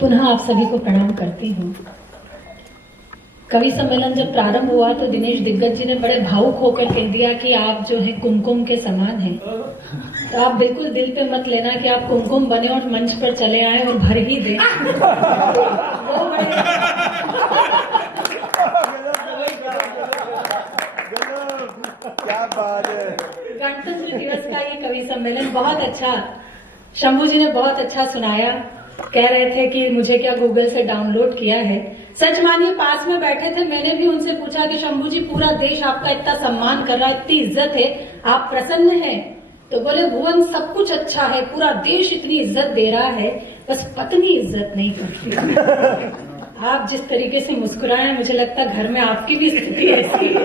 पुनः आप सभी को प्रणाम करती हूँ। कवि सम्मेलन जब प्रारंभ हुआ तो दिनेश दिग्गज जी ने बड़े भावुक होकर कह दिया कि आप जो है कुमकुम के समान हैं। तो आप बिल्कुल दिल पे मत लेना कि आप कुमकुम बने और मंच पर चले आए और भर ही दें। वो बड़े क्या बात है। गणतंत्र दिवस का ये कवि सम्मेलन बहुत अच्छा, शंभू जी ने बहुत अच्छा सुनाया। कह रहे थे कि मुझे क्या गूगल से डाउनलोड किया है। सच मानिए पास में बैठे थे, मैंने भी उनसे पूछा कि शंभू जी पूरा देश आपका इतना सम्मान कर रहा है, इतनी इज्जत है, आप प्रसन्न हैं? तो बोले भुवन सब कुछ अच्छा है, पूरा देश इतनी इज्जत दे रहा है, बस पत्नी इज्जत नहीं करती। आप जिस तरीके से मुस्कुराए मुझे लगता है घर में आपकी भी स्थिति ऐसी है।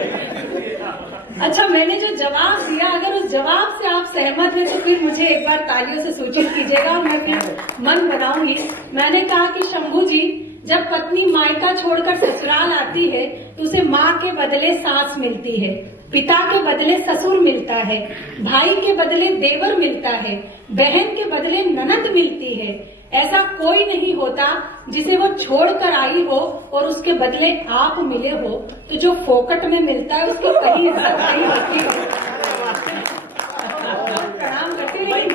अच्छा, मैंने जो जवाब दिया अगर उस जवाब से आप सहमत हैं तो फिर मुझे एक बार तालियों से सूचित कीजिएगा और मैं फिर मन बनाऊंगी। मैंने कहा कि शंभू जी जब पत्नी मायका छोड़कर ससुराल आती है तो उसे माँ के बदले सास मिलती है, पिता के बदले ससुर मिलता है, भाई के बदले देवर मिलता है, बहन के बदले ननद मिलती है। ऐसा कोई नहीं होता जिसे वो छोड़कर आई हो और उसके बदले आप मिले हो। तो जो फोकट में मिलता है उसकी कहीं इज्जत नहीं होती है। प्रणाम करती, लेकिन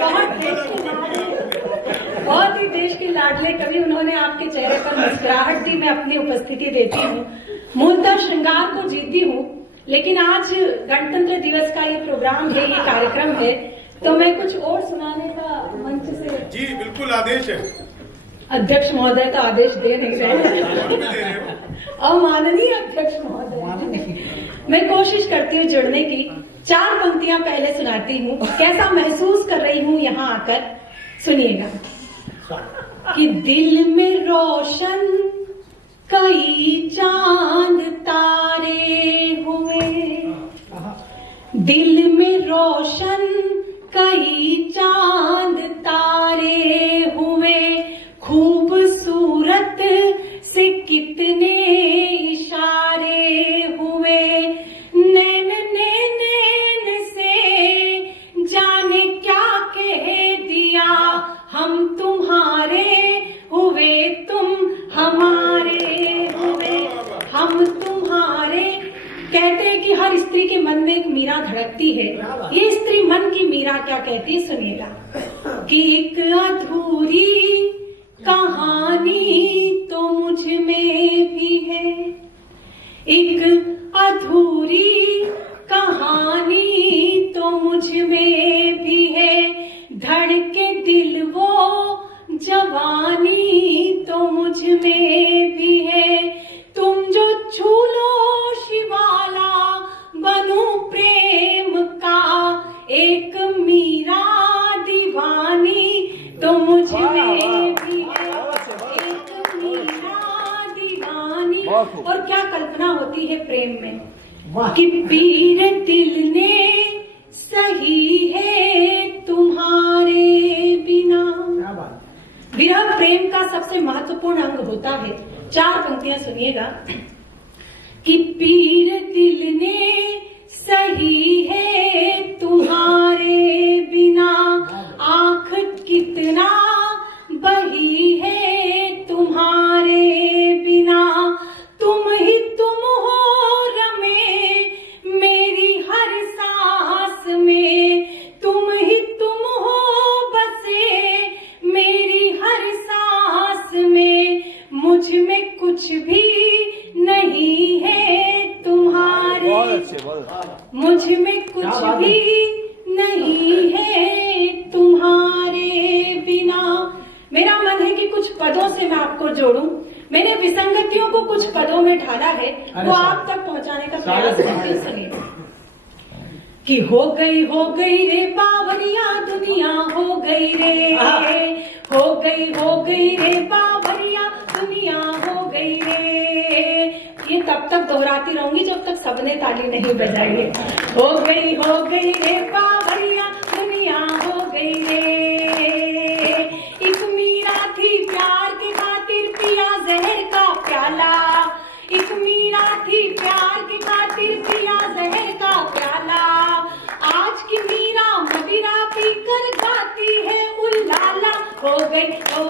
बहुत ही देश के लाडले कवि, उन्होंने आपके चेहरे पर मुस्कुराहट दी, मैं अपनी उपस्थिति देती हूँ। मूलतः श्रृंगार को जीती हूँ, लेकिन आज गणतंत्र दिवस का ये प्रोग्राम है, ये कार्यक्रम है, तो मैं कुछ और सुनाने का मंच से। जी बिल्कुल, आदेश है। अध्यक्ष महोदय तो आदेश दे नहीं रहे। अमाननीय अध्यक्ष महोदय, मैं कोशिश करती हूँ जुड़ने की। 4 पंक्तियां पहले सुनाती हूँ, कैसा महसूस कर रही हूँ यहाँ आकर, सुनिएगा। कि दिल में रोशन कई चांद तारे हुए, दिल में रोशन कई चांद तारे हुए, खूबसूरत से कितने इशारे हुए, नैन नैन नैन से जाने क्या कह दिया, हम तुम्हारे हुए तुम हमारे हुए, हम तुम्हारे। कहते हैं कि हर स्त्री के मन में एक मीरा धड़कती है। ये स्त्री मन की मीरा क्या कहती है, सुनिएगा। कि एक अधूरी कहानी तो मुझ में भी है, एक अधूरी कहानी तो मुझ में भी है, धड़के दिल वो जवानी तो मुझ में भी है, तुम जो छू लो शिवाला बनू प्रेम का, एक मीरा दीवानी तो मुझ में भी है, एक मीरा दीवानी। और क्या कल्पना होती है प्रेम में, कि पीर दिल ने सही है तुम्हारे बिना। विरह प्रेम का सबसे महत्वपूर्ण अंग होता है। 4 पंक्तियां सुनिएगा। कि पीर दिल ने सही है तुम्हारे बिना, आंख कितना बही है तुम्हारे बिना, तुम ही तुम हो रमे मेरी हर सांस में, तुम ही तुम हो बसे मेरी हर सांस में, मुझ में कुछ भी नहीं है तुम्हारे, मुझ में कुछ भी नहीं है तुम्हारे बिना। मेरा मन है कि कुछ पदों से मैं आपको जोड़ूं। मैंने विसंगतियों को कुछ पदों में ढाला है, वो आप तक पहुंचाने का प्रयास करती हूँ। सुनिए। कि हो गई रे बावरिया दुनिया, हो गई रे, हो गई रे बावरिया दुनिया, हो गई रे। ये तब तक दोहराती रहूंगी जब तक सबने ताली नहीं बजाई है। हो गई रे बावरिया दुनिया, हो गई रे। एक मीरा थी प्यार की खातिर पिया जहर का प्याला, एक मीरा थी प्यार की खातिर पिया जहर का प्याला, आज की मीरा मदिरा पीकर गाती है उल्लाला। हो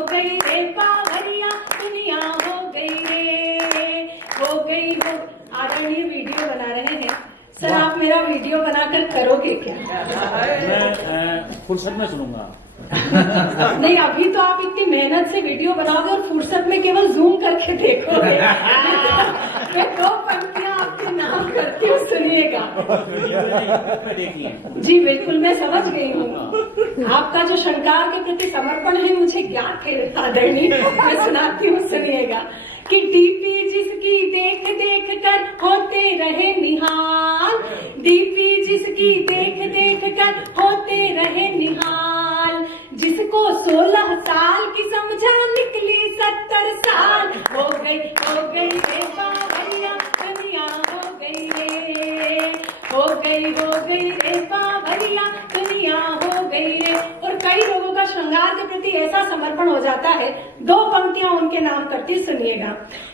गई रे बावरिया दुनिया हो गई रे, हो गई हो। आदरणीय वीडियो बना रहे हैं सर, आप मेरा वीडियो बनाकर करोगे क्या? मैं फुर्सत में सुनूंगा। नहीं, अभी तो आप इतनी मेहनत से वीडियो बनाओगे और फुर्सत में केवल जूम करके देखोगे। मैं 2 पंक्तियां आपके नाम करती हूँ, सुनिएगा। देखिए जी बिल्कुल, मैं समझ गई हूँ आपका जो शंकर के प्रति समर्पण है, मुझे ज्ञात है आदरणीय। मैं सुनाती हूँ, सुनिएगा कि डीपी जिसकी देख देख कर होते रहे निहाल, डीपी जिसकी देख देख कर होते रहे निहाल, जिसको 16 साल की समझा निकली 70 साल, हो गई रे बावरिया दुनिया हो गई रे, हो गई रे बावरिया दुनिया हो गई रे। और कई लोगों का श्रृंगार के प्रति ऐसा समर्पण हो जाता है, 2 पंक्तियां उनके नाम करती, सुनिएगा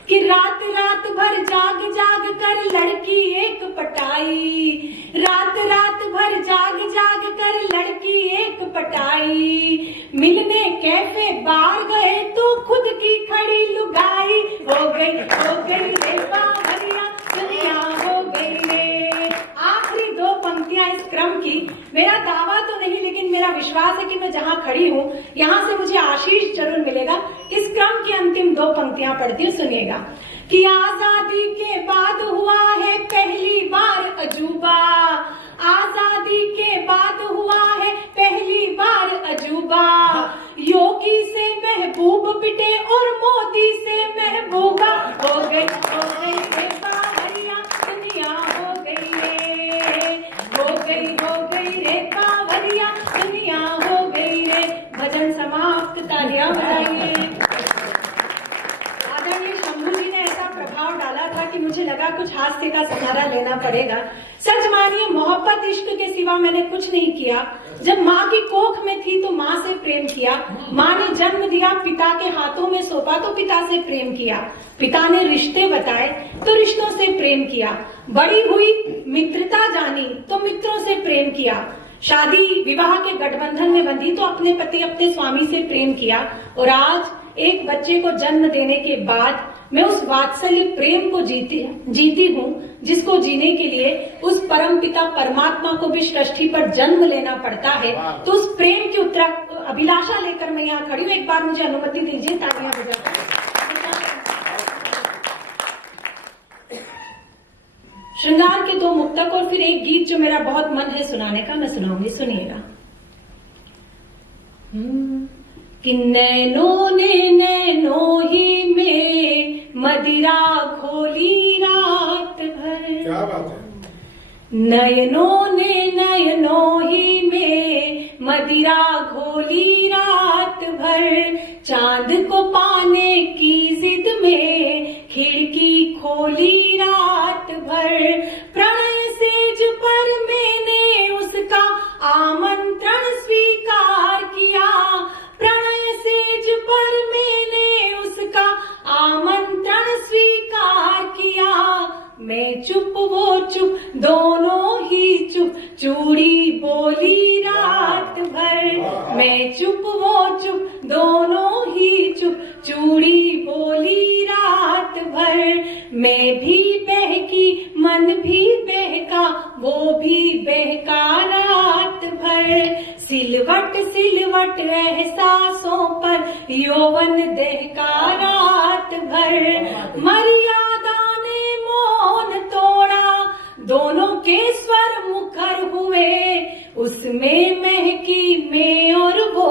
कि रात रात भर जाग जाग कर लड़की एक पटाई, रात रात भर जाग जाग कर लड़की एक पटाई, मिलने कैफे बार गए तो खुद की खड़ी लुगाई, हो गई रे बावरिया दुनिया हो गई रे। आखिरी 2 पंक्तियां इस क्रम की, मेरा दावा तो नहीं लेकिन मेरा विश्वास है कि मैं जहां खड़ी हूं यहां से मुझे आशीष जरूर मिलेगा। इस क्रम की अंतिम 2 पंक्तियां पढ़ती हूँ, सुनिएगा कि आजादी के बाद हुआ है पहली बार अजूबा, आजादी के बाद हुआ है पहली बार अजूबा, योगी से महबूब पिटे और मोदी से महबूबा, हो गई रे बावरिया दुनिया हो गई रे, हो गई रे बावरिया दुनिया हो गई रे। भजन समाप्त, तालियां बजाइए। आदरणीय शंभू जी ने ऐसा प्रभाव डाला था कि मुझे लगा कुछ हास्य का सहारा लेना पड़ेगा। सच मानिए, मोहब्बत इश्क के सिवा मैंने कुछ नहीं किया। जब माँ की कोख में थी तो माँ से प्रेम किया, माँ ने जन्म दिया, पिता के हाथों में सौंपा तो पिता से प्रेम किया, पिता ने रिश्ते बताए तो रिश्तों से प्रेम किया, बड़ी हुई मित्रता जानी तो मित्रों से प्रेम किया, शादी विवाह के गठबंधन में बंधी तो अपने पति अपने स्वामी से प्रेम किया, और आज एक बच्चे को जन्म देने के बाद मैं उस वात्सल्य प्रेम को जीती हूँ जिसको जीने के लिए उस परम पिता परमात्मा को भी सृष्टि पर जन्म लेना पड़ता है। तो उस प्रेम की अभिलाषा लेकर मैं यहाँ खड़ी हूँ। एक बार मुझे अनुमति दीजिए, तालियां बजाकर। श्रृंगार के 2 मुक्तक और फिर एक गीत जो मेरा बहुत मन है सुनाने का, मैं सुनाऊंगी, सुनिएगा कि नैनों ने नैनों ही में मदिरा घोली रात भर, क्या बात है। नयनों ने नयनों ही में मदिरा घोली रात भर, चांद को पाने की जिद में खिड़की खोली रात भर, प्रणय सेज पर मैंने उसका आमंत्रण स्वीकार किया, प्रणय सेज पर मैंने उसका आमंत्रण स्वीकार किया, मैं चुप वो चुप दोनों ही चुप, चूड़ी बोली रात भर, मैं चुप वो चुप दोनों ही चुप, चूड़ी बोली रात भर, मैं भी बहकी मन भी बहका वो भी बहका रात भर, सिलवट सिलवट एहसासों पर यौवन दहका रात भर, मर्यादा ने मौन तोड़ा दोनों के स्वर मुखर हुए, उसमें महकी मैं और वो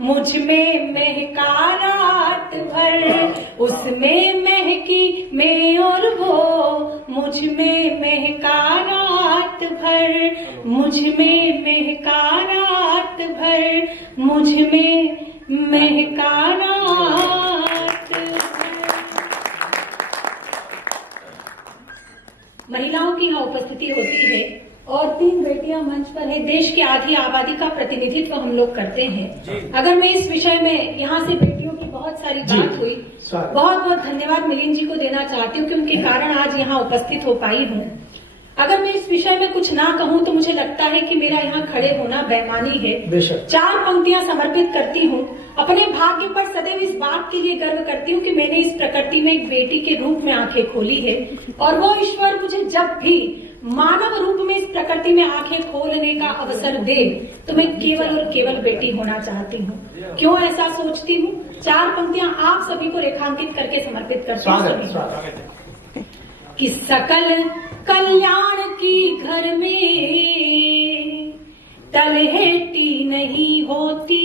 मुझ में महका रात भर, उसमें महकी मैं और वो मुझ में महका रात भर, मुझ में महका रात भर, मुझ में महका रात भर। महिलाओं की यहाँ उपस्थिति होती है और 3 बेटियां मंच पर है। देश की आधी आबादी का प्रतिनिधित्व हम लोग करते हैं। अगर मैं इस विषय में यहाँ से बेटियों की बहुत सारी बात हुई, बहुत बहुत धन्यवाद मिलिंद जी को देना चाहती हूँ कि उनके कारण आज यहाँ उपस्थित हो पाई हूँ। अगर मैं इस विषय में कुछ ना कहूँ तो मुझे लगता है कि मेरा यहाँ खड़े होना बेईमानी है। 4 पंक्तियां समर्पित करती हूँ। अपने भाग्य पर सदैव इस बात के लिए गर्व करती हूँ कि मैंने इस प्रकृति में एक बेटी के रूप में आंखें खोली है, और वो ईश्वर मुझे जब भी मानव रूप में इस प्रकृति में आंखें खोलने का अवसर दे तो मैं केवल और केवल बेटी होना चाहती हूँ। क्यों ऐसा सोचती हूँ? 4 पंक्तियां आप सभी को रेखांकित करके समर्पित करती हूँ कि सकल कल्याण की घर में तलहेटी नहीं होती।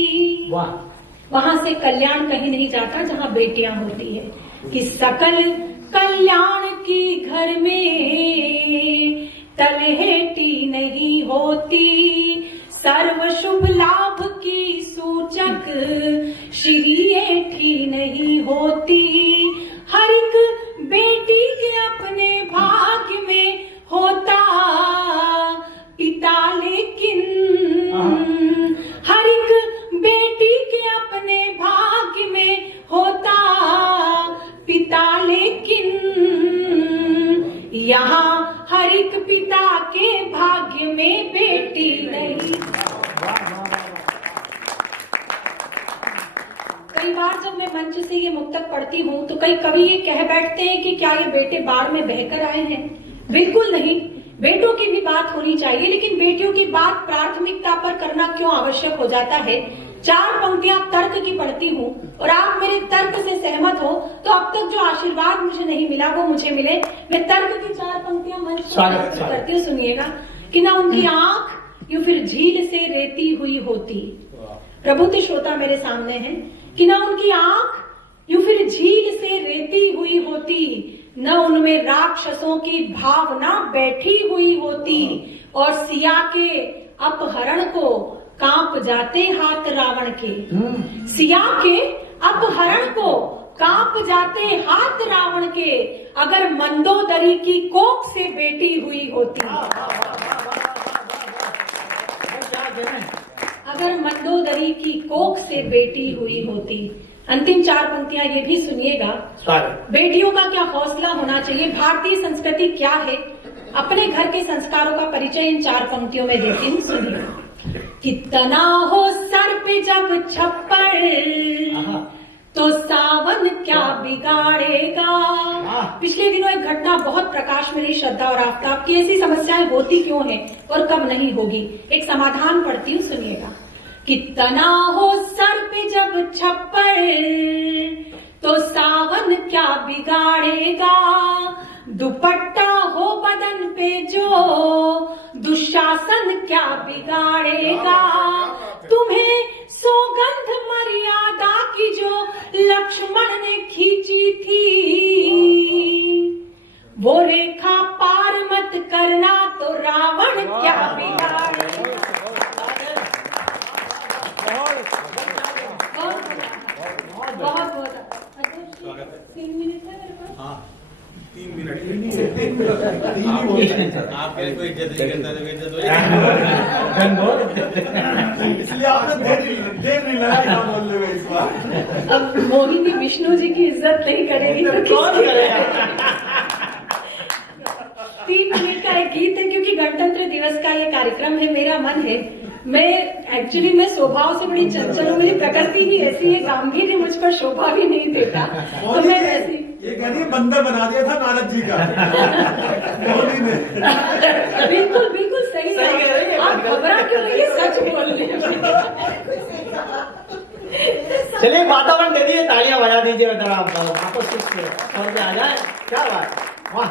वहां से कल्याण कहीं नहीं जाता जहां बेटियां होती है। कि सकल कल्याण की घर में तलहेटी नहीं होती, सर्व शुभ लाभ की सूचक श्रीएठी नहीं होती। हर एक बेटी के अपने भाग्य में होता पिता, लेकिन हर एक बेटी के अपने भाग्य में होता पिता, लेकिन यहाँ हर एक पिता के भाग्य में बेटी नहीं। कई बार जब मैं मंच से ये मुक्तक पढ़ती हूँ तो कई कवि ये कह बैठते हैं कि क्या ये बेटे बाढ़ में बहकर आए हैं? बिल्कुल नहीं, बेटों की भी बात होनी चाहिए, लेकिन बेटियों की बात प्राथमिकता पर करना क्यों आवश्यक हो जाता है। 4 पंक्तियां तर्क की पढ़ती हूँ और आप मेरे तर्क से सहमत हो तो अब तक जो आशीर्वाद मुझे नहीं मिला वो मुझे मिले। मैं तर्क की 4 पंक्तियां मंच पर करती हूँ, सुनिएगा। कि ना उनकी आंख यूं फिर झील से रेती हुई होती। प्रबुद्ध श्रोता मेरे सामने हैं। कि ना उनकी आंख यूं फिर झील से रेती हुई होती, न उनमें राक्षसों की भावना बैठी हुई होती, और सिया के अपहरण को कांप जाते हाथ रावण के। सिया के अपहरण को कांप जाते हाथ रावण के, अगर मंदोदरी की कोख से बेटी हुई होती। अगर मंदोदरी की कोख से बेटी हुई होती। अंतिम 4 पंक्तियां ये भी सुनिएगा। बेटियों का क्या हौसला होना चाहिए, भारतीय संस्कृति क्या है, अपने घर के संस्कारों का परिचय इन 4 पंक्तियों में देती हूँ, सुनिए। कितना हो सर पे जब छप्पर तो सावन क्या बिगाड़ेगा। पिछले दिनों एक घटना बहुत प्रकाश में रही, श्रद्धा और आफ्ताब की। ऐसी समस्याएं होती क्यों हैं और कब नहीं होगी, एक समाधान पढ़ती हूँ, सुनिएगा। कितना हो सर पे जब छप्पर तो सावन क्या बिगाड़ेगा, दुपट्टा हो बदन पे जो दुशासन क्या बिगाड़ेगा। तुम्हें सौगंध मर्यादा की जो लक्ष्मण ने खींची थी, वो रेखा पार मत करना तो रावण क्या बिगाड़ेगा। बहुत बहुत 3 मिनट है मेरे पास। हाँ 3 मिनट। आप कोई इज्जत नहीं करता तो इज्जत इसलिए आपने देर नहीं लगा बोलने में इस बार। अब मोहिनी विष्णु जी की इज्जत नहीं करेगी तो कौन करेगा। 3 मिनट का एक गीत है, क्योंकि गणतंत्र दिवस का ये कार्यक्रम है। मेरा मन है, मैं स्वभाव से बड़ी चंचल हूँ, मेरी प्रकृति ही ऐसी है, गांभीर्य मुझ पर शोभा भी नहीं देता। तो मैं वैसी ये कह रही बंदर बना दिया था नारद जी का। बिल्कुल बिल्कुल सही है। आप घबरा क्यों नहीं, सच बोल रहे हैं। चलिए वातावरण दे दीजिए, तालियां बजा दीजिए। बेटा आप आपको आ जाए, क्या बात, वाह।